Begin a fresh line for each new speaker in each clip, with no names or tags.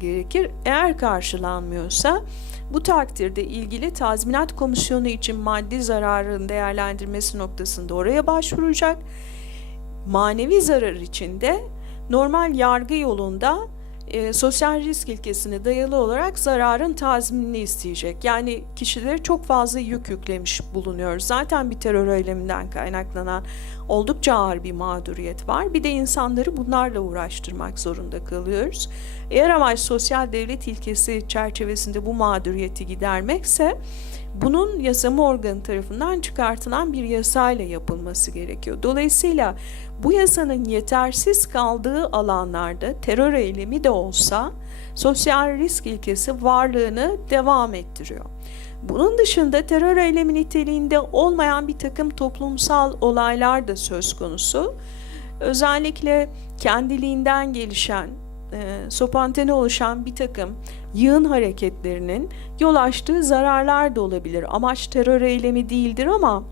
gerekir. Eğer karşılanmıyorsa bu takdirde ilgili tazminat komisyonu için maddi zararın değerlendirmesi noktasında oraya başvuracak. Manevi zarar için de normal yargı yolunda e, sosyal risk ilkesine dayalı olarak zararın tazminini isteyecek. Yani kişilere çok fazla yük yüklemiş bulunuyoruz. Zaten bir terör eyleminden kaynaklanan oldukça ağır bir mağduriyet var. Bir de insanları bunlarla uğraştırmak zorunda kalıyoruz. Eğer amaç sosyal devlet ilkesi çerçevesinde bu mağduriyeti gidermekse bunun yasama organı tarafından çıkartılan bir yasayla yapılması gerekiyor. Dolayısıyla bu yasanın yetersiz kaldığı alanlarda terör eylemi de olsa sosyal risk ilkesi varlığını devam ettiriyor. Bunun dışında terör eylemi niteliğinde olmayan bir takım toplumsal olaylar da söz konusu. Özellikle kendiliğinden gelişen, e, spontane oluşan bir takım yığın hareketlerinin yol açtığı zararlar da olabilir. Amaç terör eylemi değildir ama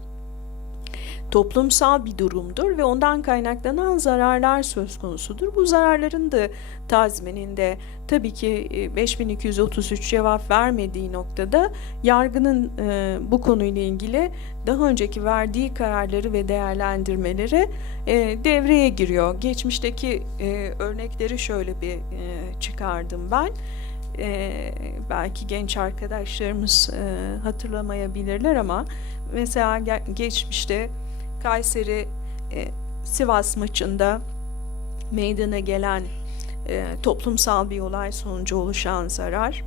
toplumsal bir durumdur ve ondan kaynaklanan zararlar söz konusudur. Bu zararların da tazmininde tabii ki e, 5233 cevap vermediği noktada yargının e, bu konuyla ilgili daha önceki verdiği kararları ve değerlendirmeleri e, devreye giriyor. Geçmişteki e, örnekleri şöyle bir e, çıkardım ben. E, belki genç arkadaşlarımız e, hatırlamayabilirler ama mesela ge- geçmişte Kayseri e, Sivas maçında meydana gelen e, toplumsal bir olay sonucu oluşan zarar,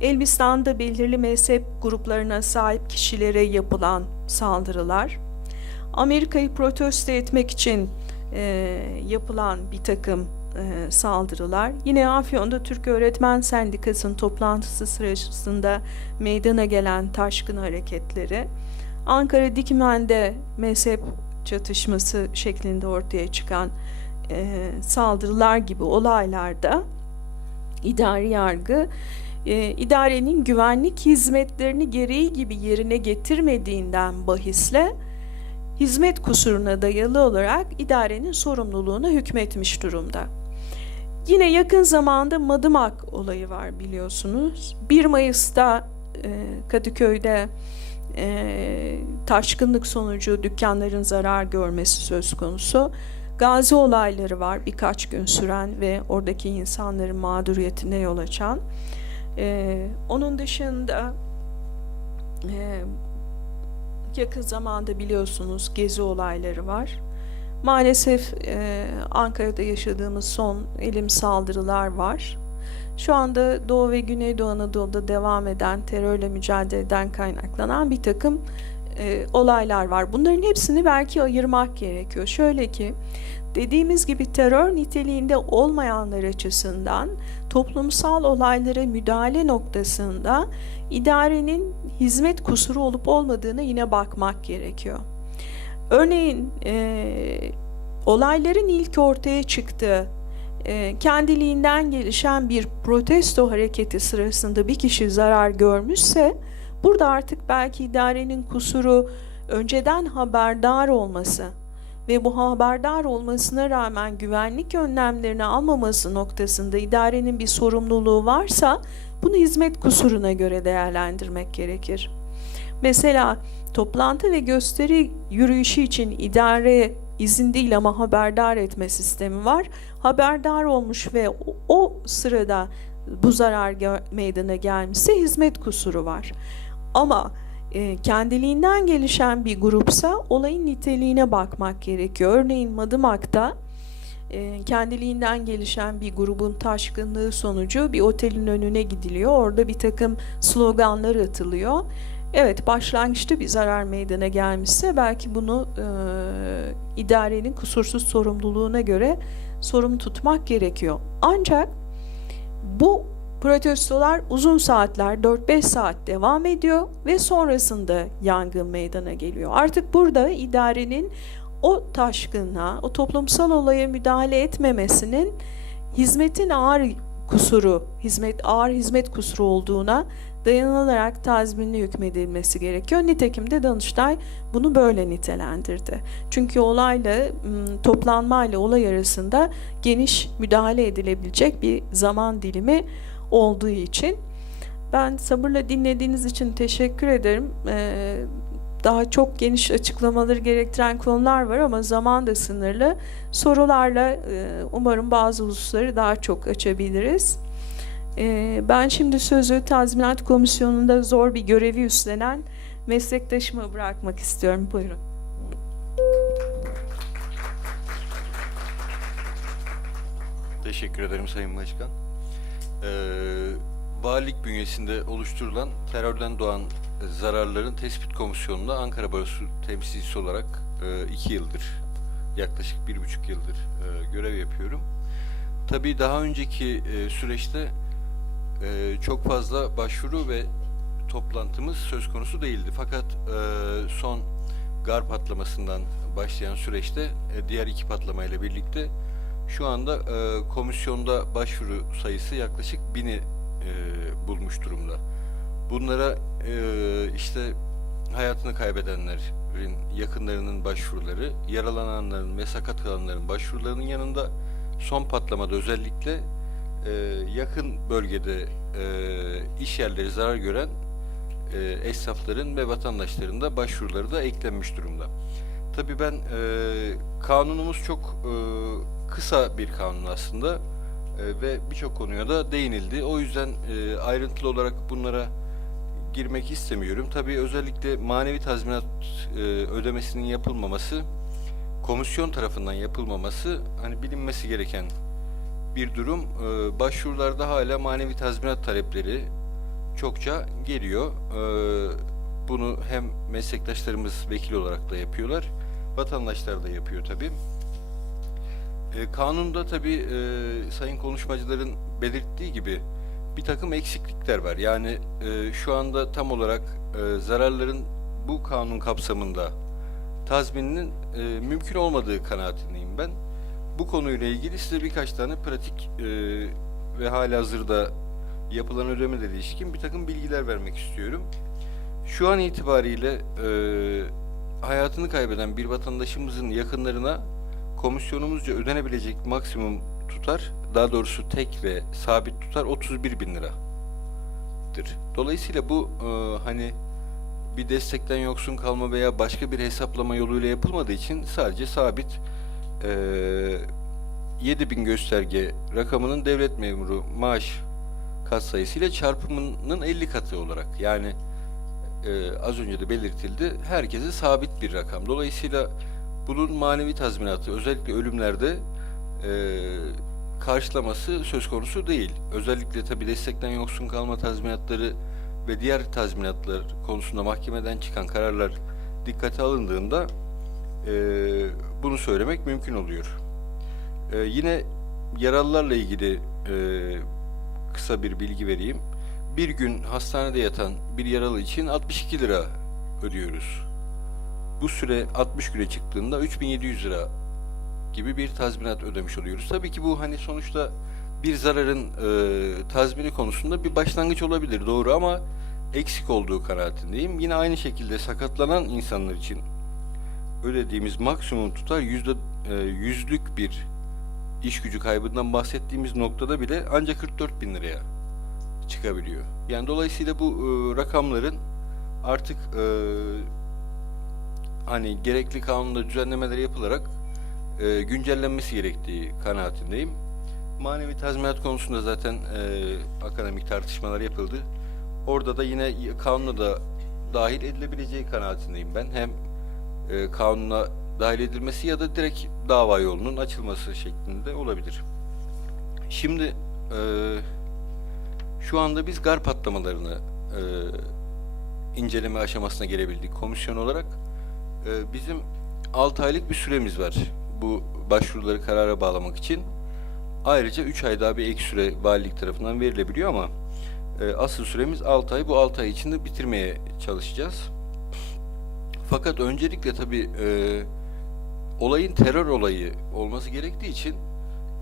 Elbistan'da belirli mezhep gruplarına sahip kişilere yapılan saldırılar, Amerika'yı protesto etmek için e, yapılan bir takım e, saldırılar, yine Afyon'da Türk Öğretmen Sendikası'nın toplantısı sırasında meydana gelen taşkın hareketleri, Ankara Dikmen'de mezhep çatışması şeklinde ortaya çıkan e, saldırılar gibi olaylarda idari yargı e, idarenin güvenlik hizmetlerini gereği gibi yerine getirmediğinden bahisle hizmet kusuruna dayalı olarak idarenin sorumluluğuna hükmetmiş durumda. Yine yakın zamanda Madımak olayı var biliyorsunuz. 1 Mayıs'ta e, Kadıköy'de e, taşkınlık sonucu dükkanların zarar görmesi söz konusu. Gazi olayları var birkaç gün süren ve oradaki insanların mağduriyetine yol açan. E, onun dışında e, yakın zamanda biliyorsunuz gezi olayları var. Maalesef e, Ankara'da yaşadığımız son elim saldırılar var. Şu anda Doğu ve Güneydoğu Anadolu'da devam eden terörle mücadeleden kaynaklanan bir takım e, olaylar var. Bunların hepsini belki ayırmak gerekiyor. Şöyle ki dediğimiz gibi terör niteliğinde olmayanlar açısından toplumsal olaylara müdahale noktasında idarenin hizmet kusuru olup olmadığını yine bakmak gerekiyor. Örneğin e, olayların ilk ortaya çıktığı e, kendiliğinden gelişen bir protesto hareketi sırasında bir kişi zarar görmüşse burada artık belki idarenin kusuru önceden haberdar olması ve bu haberdar olmasına rağmen güvenlik önlemlerini almaması noktasında idarenin bir sorumluluğu varsa bunu hizmet kusuruna göre değerlendirmek gerekir. Mesela toplantı ve gösteri yürüyüşü için idare izin değil ama haberdar etme sistemi var. Haberdar olmuş ve o, sırada bu zarar meydana gelmişse hizmet kusuru var. Ama e, kendiliğinden gelişen bir grupsa olayın niteliğine bakmak gerekiyor. Örneğin Madımak'ta e, kendiliğinden gelişen bir grubun taşkınlığı sonucu bir otelin önüne gidiliyor. Orada bir takım sloganlar atılıyor. Evet başlangıçta bir zarar meydana gelmişse belki bunu e, idarenin kusursuz sorumluluğuna göre sorumlu tutmak gerekiyor. Ancak bu protestolar uzun saatler 4-5 saat devam ediyor ve sonrasında yangın meydana geliyor. Artık burada idarenin o taşkınlığa, o toplumsal olaya müdahale etmemesinin hizmetin ağır kusuru, hizmet ağır hizmet kusuru olduğuna dayanılarak tazminli hükmedilmesi gerekiyor. Nitekim de Danıştay bunu böyle nitelendirdi. Çünkü olayla ım, toplanma ile olay arasında geniş müdahale edilebilecek bir zaman dilimi olduğu için. Ben sabırla dinlediğiniz için teşekkür ederim. Daha çok geniş açıklamaları gerektiren konular var ama zaman da sınırlı. Sorularla umarım bazı hususları daha çok açabiliriz. Ee, ben şimdi sözü tazminat komisyonunda zor bir görevi üstlenen meslektaşıma bırakmak istiyorum. Buyurun.
Teşekkür ederim Sayın Başkan. Ee, valilik bünyesinde oluşturulan terörden doğan zararların tespit komisyonunda Ankara Barosu temsilcisi olarak e, iki yıldır, yaklaşık bir buçuk yıldır e, görev yapıyorum. Tabii daha önceki e, süreçte e, çok fazla başvuru ve toplantımız söz konusu değildi. Fakat e, son gar patlamasından başlayan süreçte e, diğer iki patlamayla birlikte şu anda e, komisyonda başvuru sayısı yaklaşık bini e, bulmuş durumda. Bunlara e, işte hayatını kaybedenlerin yakınlarının başvuruları, yaralananların ve sakat kalanların başvurularının yanında son patlamada özellikle e, yakın bölgede e, iş yerleri zarar gören e, esnafların ve vatandaşların da başvuruları da eklenmiş durumda. Tabii ben e, kanunumuz çok e, kısa bir kanun aslında e, ve birçok konuya da değinildi. O yüzden e, ayrıntılı olarak bunlara girmek istemiyorum. Tabii özellikle manevi tazminat e, ödemesinin yapılmaması, komisyon tarafından yapılmaması hani bilinmesi gereken bir durum. E, başvurularda hala manevi tazminat talepleri çokça geliyor. E, bunu hem meslektaşlarımız vekil olarak da yapıyorlar, vatandaşlar da yapıyor tabii. E, kanunda tabii e, sayın konuşmacıların belirttiği gibi bir takım eksiklikler var. Yani e, şu anda tam olarak e, zararların bu kanun kapsamında tazmininin mümkün olmadığı kanaatindeyim ben. Bu konuyla ilgili size birkaç tane pratik e, ve halihazırda yapılan ödemelere ilişkin bir takım bilgiler vermek istiyorum. Şu an itibariyle e, hayatını kaybeden bir vatandaşımızın yakınlarına komisyonumuzca ödenebilecek maksimum tutar, daha doğrusu tek ve sabit tutar 31 bin liradır. Dolayısıyla bu e, hani bir destekten yoksun kalma veya başka bir hesaplama yoluyla yapılmadığı için sadece sabit e, 7 bin gösterge rakamının devlet memuru maaş katsayısıyla çarpımının 50 katı olarak yani e, az önce de belirtildi herkese sabit bir rakam. Dolayısıyla bunun manevi tazminatı özellikle ölümlerde e, karşılaması söz konusu değil. Özellikle tabi destekten yoksun kalma tazminatları ve diğer tazminatlar konusunda mahkemeden çıkan kararlar dikkate alındığında e, bunu söylemek mümkün oluyor. E, yine yaralılarla ilgili e, kısa bir bilgi vereyim. Bir gün hastanede yatan bir yaralı için 62 lira ödüyoruz. Bu süre 60 güne çıktığında 3700 lira gibi bir tazminat ödemiş oluyoruz. Tabii ki bu hani sonuçta bir zararın e, tazmini konusunda bir başlangıç olabilir doğru ama eksik olduğu kanaatindeyim. Yine aynı şekilde sakatlanan insanlar için ödediğimiz maksimum tutar yüzde e, yüzlük bir iş gücü kaybından bahsettiğimiz noktada bile ancak 44 bin liraya çıkabiliyor. Yani dolayısıyla bu e, rakamların artık e, hani gerekli kanunda düzenlemeler yapılarak e, güncellenmesi gerektiği kanaatindeyim. Manevi tazminat konusunda zaten e, akademik tartışmalar yapıldı. Orada da yine kanuna da dahil edilebileceği kanaatindeyim ben. Hem e, kanuna dahil edilmesi ya da direkt dava yolunun açılması şeklinde olabilir. Şimdi e, şu anda biz gar patlamalarını e, inceleme aşamasına gelebildik komisyon olarak. E, bizim 6 aylık bir süremiz var bu başvuruları karara bağlamak için. Ayrıca 3 ay daha bir ek süre valilik tarafından verilebiliyor ama e, asıl süremiz 6 ay. Bu 6 ay içinde bitirmeye çalışacağız. Fakat öncelikle tabii e, olayın terör olayı olması gerektiği için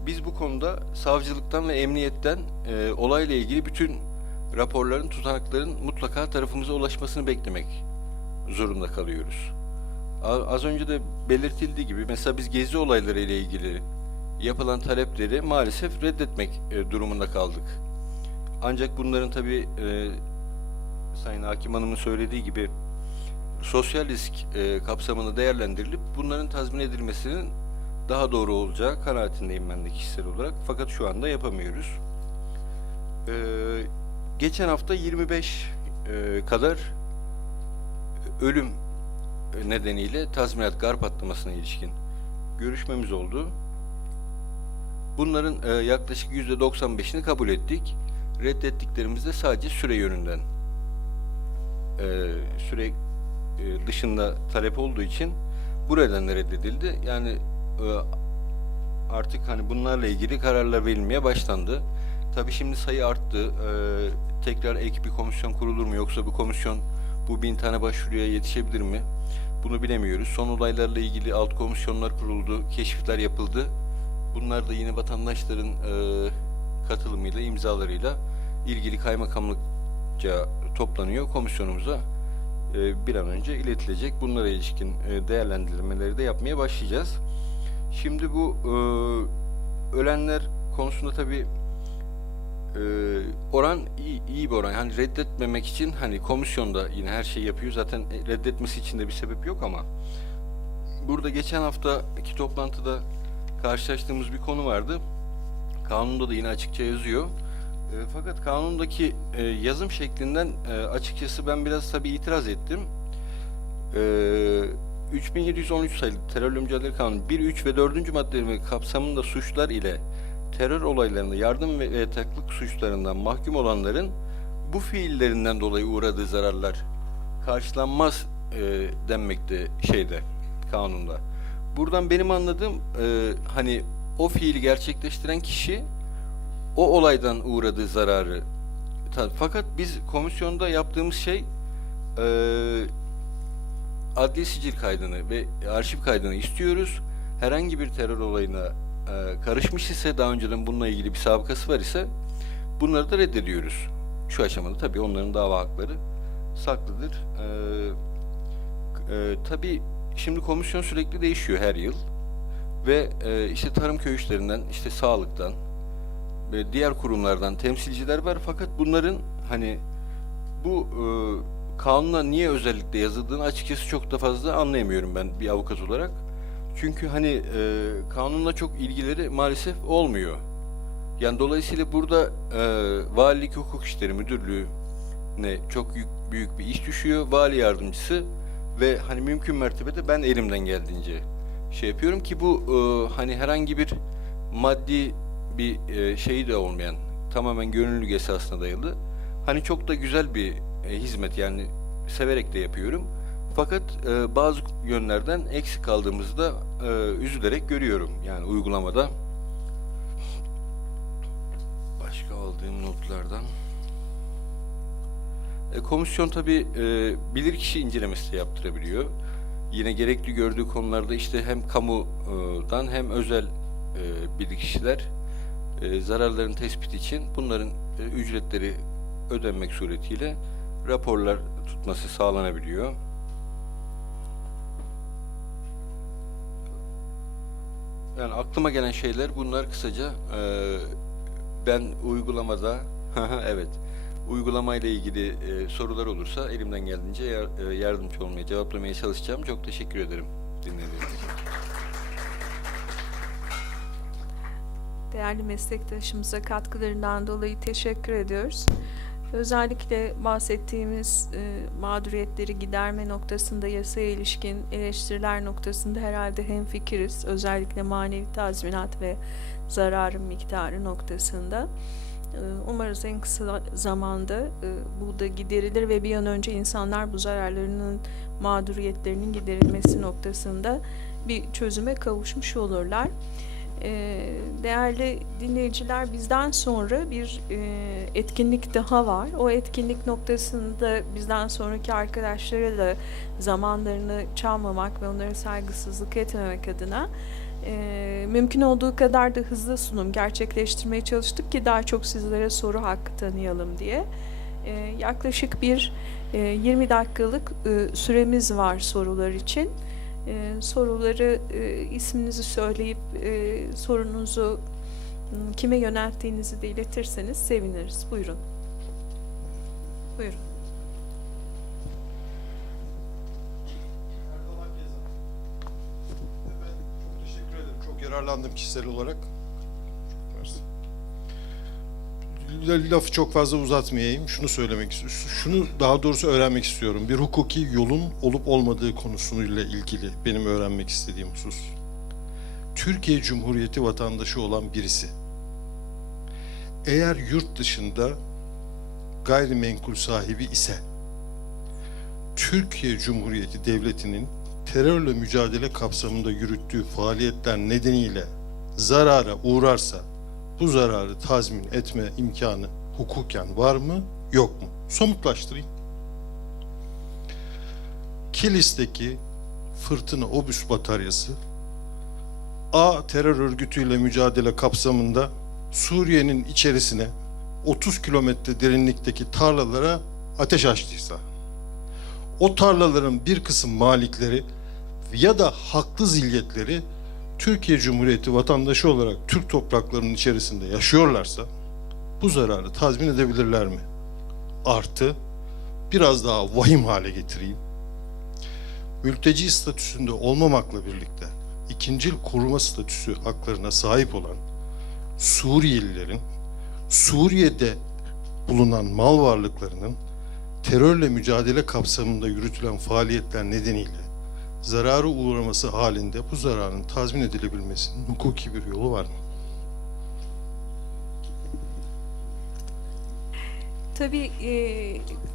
biz bu konuda savcılıktan ve emniyetten e, olayla ilgili bütün raporların, tutanakların mutlaka tarafımıza ulaşmasını beklemek zorunda kalıyoruz. Az önce de belirtildiği gibi mesela biz gezi olayları ile ilgili yapılan talepleri maalesef reddetmek e, durumunda kaldık. ancak bunların tabii e, Sayın Hakim Hanım'ın söylediği gibi sosyal risk e, kapsamında değerlendirilip bunların tazmin edilmesinin daha doğru olacağı kanaatindeyim ben de kişisel olarak. Fakat şu anda yapamıyoruz. E, geçen hafta 25 e, kadar ölüm nedeniyle tazminat garp atlamasına ilişkin görüşmemiz oldu. Bunların e, yaklaşık %95'ini kabul ettik. Reddettiklerimiz de sadece süre yönünden e, süre e, dışında talep olduğu için bu nedenle reddedildi. Yani e, artık hani bunlarla ilgili kararlar verilmeye başlandı. Tabii şimdi sayı arttı. E, tekrar ek bir komisyon kurulur mu yoksa bu komisyon bu bin tane başvuruya yetişebilir mi? Bunu bilemiyoruz. Son olaylarla ilgili alt komisyonlar kuruldu, keşifler yapıldı. Bunlar da yine vatandaşların e, katılımıyla, imzalarıyla ilgili kaymakamlıkça toplanıyor. Komisyonumuza bir an önce iletilecek. Bunlara ilişkin e, değerlendirmeleri de yapmaya başlayacağız. Şimdi bu e, ölenler konusunda tabii e, oran iyi, iyi bir oran. Hani reddetmemek için hani komisyonda yine her şeyi yapıyor. Zaten e, reddetmesi için de bir sebep yok ama burada geçen haftaki toplantıda karşılaştığımız bir konu vardı. Kanunda da yine açıkça yazıyor. E, fakat kanundaki e, yazım şeklinden e, açıkçası ben biraz tabii itiraz ettim. E, 3713 sayılı terörle mücadele kanunu 1, 3 ve 4. maddeleri kapsamında suçlar ile terör olaylarında yardım ve yataklık suçlarından mahkum olanların bu fiillerinden dolayı uğradığı zararlar karşılanmaz e, denmekte şeyde kanunda. Buradan benim anladığım e, hani o fiili gerçekleştiren kişi o olaydan uğradığı zararı fakat biz komisyonda yaptığımız şey e, adli sicil kaydını ve arşiv kaydını istiyoruz. Herhangi bir terör olayına e, karışmış ise daha önceden bununla ilgili bir sabıkası var ise bunları da reddediyoruz. Şu aşamada tabii onların dava hakları saklıdır. E, e, tabii şimdi komisyon sürekli değişiyor her yıl ve e, işte tarım köy işlerinden, işte sağlıktan, ve diğer kurumlardan temsilciler var fakat bunların hani bu e, kanuna niye özellikle yazıldığını açıkçası çok da fazla anlayamıyorum ben bir avukat olarak. Çünkü hani e, kanunla çok ilgileri maalesef olmuyor. Yani dolayısıyla burada e, Valilik Hukuk İşleri Müdürlüğü'ne çok büyük, büyük bir iş düşüyor. Vali yardımcısı ve hani mümkün mertebede ben elimden geldiğince şey yapıyorum ki bu e, hani herhangi bir maddi bir e, şeyi de olmayan tamamen gönüllülük esasına dayalı hani çok da güzel bir e, hizmet yani severek de yapıyorum. Fakat e, bazı yönlerden eksik kaldığımızda e, üzülerek görüyorum yani uygulamada. Başka aldığım notlardan. E, komisyon tabi e, bilirkişi incelemesi de yaptırabiliyor. Yine gerekli gördüğü konularda işte hem kamudan hem özel e, bilirkişiler e, zararların tespiti için bunların e, ücretleri ödenmek suretiyle raporlar tutması sağlanabiliyor. Yani aklıma gelen şeyler bunlar kısaca. E, ben uygulamada, evet, uygulamayla ilgili sorular olursa elimden geldiğince yar- yardımcı olmaya, cevaplamaya çalışacağım. Çok teşekkür ederim dinlediğiniz için.
Değerli meslektaşımıza katkılarından dolayı teşekkür ediyoruz. Özellikle bahsettiğimiz e, mağduriyetleri giderme noktasında yasaya ilişkin eleştiriler noktasında herhalde hemfikiriz. Özellikle manevi tazminat ve zararın miktarı noktasında. E, Umarız en kısa zamanda e, bu da giderilir ve bir an önce insanlar bu zararlarının mağduriyetlerinin giderilmesi noktasında bir çözüme kavuşmuş olurlar. Ee, Değerli dinleyiciler bizden sonra bir e, etkinlik daha var. O etkinlik noktasında bizden sonraki arkadaşlara da zamanlarını çalmamak ve onlara saygısızlık etmemek adına e, mümkün olduğu kadar da hızlı sunum gerçekleştirmeye çalıştık ki daha çok sizlere soru hakkı tanıyalım diye. E, Yaklaşık bir e, 20 dakikalık süremiz var sorular için. Ee, soruları e, isminizi söyleyip e, sorunuzu kime yönelttiğinizi de iletirseniz seviniriz. Buyurun. Buyurun.
Ben çok teşekkür ederim. Çok yararlandım kişisel olarak. Çok mersi. Lafı çok fazla uzatmayayım. Şunu söylemek istiyorum. Şunu daha doğrusu öğrenmek istiyorum. Bir hukuki yolun olup olmadığı konusuyla ilgili benim öğrenmek istediğim husus. Türkiye Cumhuriyeti vatandaşı olan birisi eğer yurt dışında gayrimenkul sahibi ise Türkiye Cumhuriyeti Devleti'nin terörle mücadele kapsamında yürüttüğü faaliyetler nedeniyle zarara uğrarsa bu zararı tazmin etme imkanı hukuken var mı yok mu? Somutlaştırayım. Kilis'teki fırtına obüs bataryası A terör örgütüyle mücadele kapsamında Suriye'nin içerisine 30 kilometre derinlikteki tarlalara ateş açtıysa o tarlaların bir kısım malikleri ya da haklı zilyetleri Türkiye Cumhuriyeti vatandaşı olarak Türk topraklarının içerisinde yaşıyorlarsa bu zararı tazmin edebilirler mi? Artı biraz daha vahim hale getireyim. Mülteci statüsünde olmamakla birlikte ikincil koruma statüsü haklarına sahip olan Suriyelilerin Suriye'de bulunan mal varlıklarının terörle mücadele kapsamında yürütülen faaliyetler nedeniyle zararı uğraması halinde bu zararın tazmin edilebilmesinin hukuki bir yolu var mı?
Tabii e,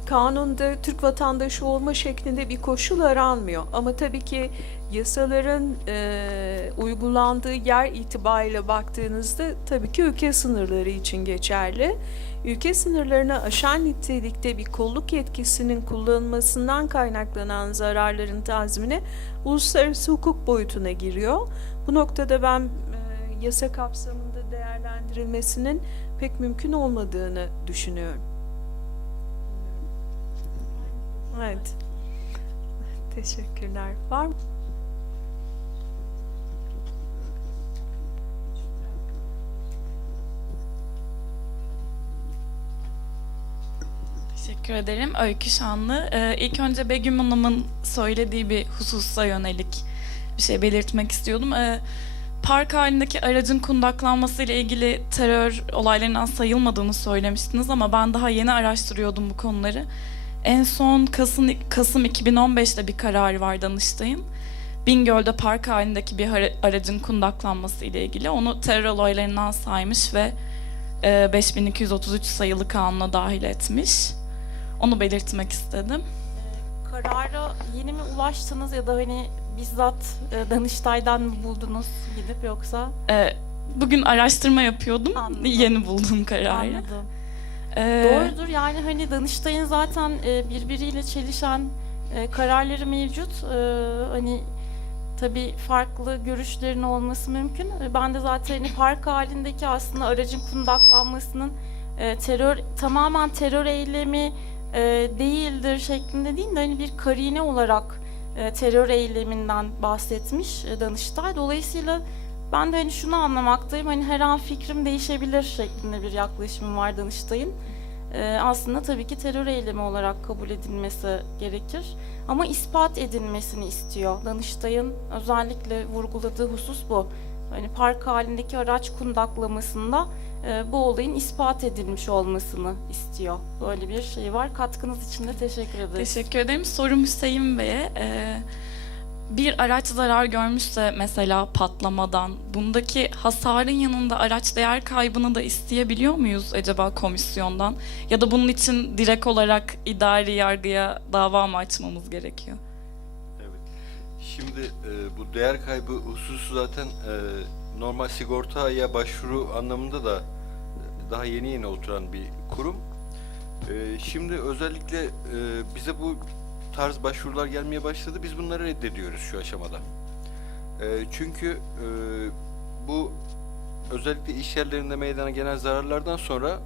kanunda Türk vatandaşı olma şeklinde bir koşul aranmıyor. Ama tabii ki yasaların e, uygulandığı yer itibariyle baktığınızda tabii ki ülke sınırları için geçerli. Ülke sınırlarını aşan nitelikte bir kolluk yetkisinin kullanılmasından kaynaklanan zararların tazmini uluslararası hukuk boyutuna giriyor. Bu noktada ben e, yasa kapsamında değerlendirilmesinin pek mümkün olmadığını düşünüyorum. Evet. Teşekkürler. Var mı?
Teşekkür ederim. Öykü Şanlı. Ee, ilk önce Begüm Hanım'ın söylediği bir hususa yönelik bir şey belirtmek istiyordum. Ee, park halindeki aracın kundaklanması ile ilgili terör olaylarından sayılmadığını söylemiştiniz ama ben daha yeni araştırıyordum bu konuları. En son Kasım, Kasım 2015'te bir karar var Danıştay'ın. Bingöl'de park halindeki bir aracın kundaklanması ile ilgili onu terör olaylarından saymış ve e, 5233 sayılı kanuna dahil etmiş. Onu belirtmek istedim.
Karara yeni mi ulaştınız ya da hani bizzat e, Danıştay'dan mı buldunuz gidip yoksa?
Ee, bugün araştırma yapıyordum.
Anladım.
Yeni buldum kararı.
Anladım.
Ee,
Doğrudur yani hani Danıştay'ın zaten e, birbiriyle çelişen e, kararları mevcut. E, hani tabii farklı görüşlerin olması mümkün. E, Ben de zaten hani park halindeki aslında aracın kundaklanmasının e, terör tamamen terör eylemi e, değildir şeklinde değil de hani bir karine olarak e, terör eyleminden bahsetmiş e, Danıştay. Dolayısıyla ben de hani şunu anlamaktayım. Hani her an fikrim değişebilir şeklinde bir yaklaşımım var Danıştay'ın. Ee, aslında tabii ki terör eylemi olarak kabul edilmesi gerekir. Ama ispat edilmesini istiyor. Danıştay'ın özellikle vurguladığı husus bu. Hani park halindeki araç kundaklamasında e, bu olayın ispat edilmiş olmasını istiyor. Böyle bir şey var. Katkınız için de teşekkür ederiz.
Teşekkür ederim. Sorum Hüseyin Bey'e. Ee, bir araç zarar görmüşse mesela patlamadan bundaki hasarın yanında araç değer kaybını da isteyebiliyor muyuz acaba komisyondan? Ya da bunun için direkt olarak idari yargıya dava mı açmamız gerekiyor?
Evet. Şimdi e, bu değer kaybı hususu zaten e, normal sigortaya başvuru anlamında da e, daha yeni yeni oturan bir kurum. E, şimdi özellikle e, bize bu tarz başvurular gelmeye başladı. Biz bunları reddediyoruz şu aşamada. E, çünkü e, bu özellikle iş yerlerinde meydana gelen zararlardan sonra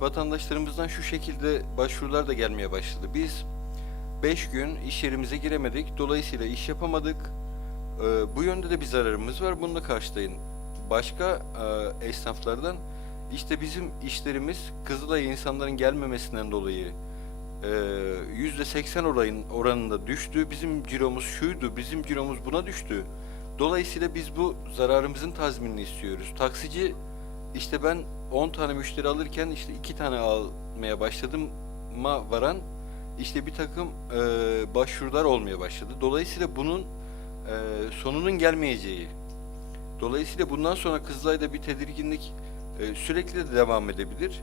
vatandaşlarımızdan şu şekilde başvurular da gelmeye başladı. Biz 5 gün iş yerimize giremedik. Dolayısıyla iş yapamadık. Ee, bu yönde de bir zararımız var. Bunu da karşılayın. Başka e, esnaflardan işte bizim işlerimiz Kızılay'a insanların gelmemesinden dolayı e, yüzde seksen olayın oranında düştü. Bizim ciromuz şuydu, bizim ciromuz buna düştü. Dolayısıyla biz bu zararımızın tazminini istiyoruz. Taksici işte ben 10 tane müşteri alırken işte 2 tane almaya başladım ma varan işte bir takım e, başvurular olmaya başladı. Dolayısıyla bunun e, sonunun gelmeyeceği, dolayısıyla bundan sonra Kızılay'da bir tedirginlik e, sürekli de devam edebilir.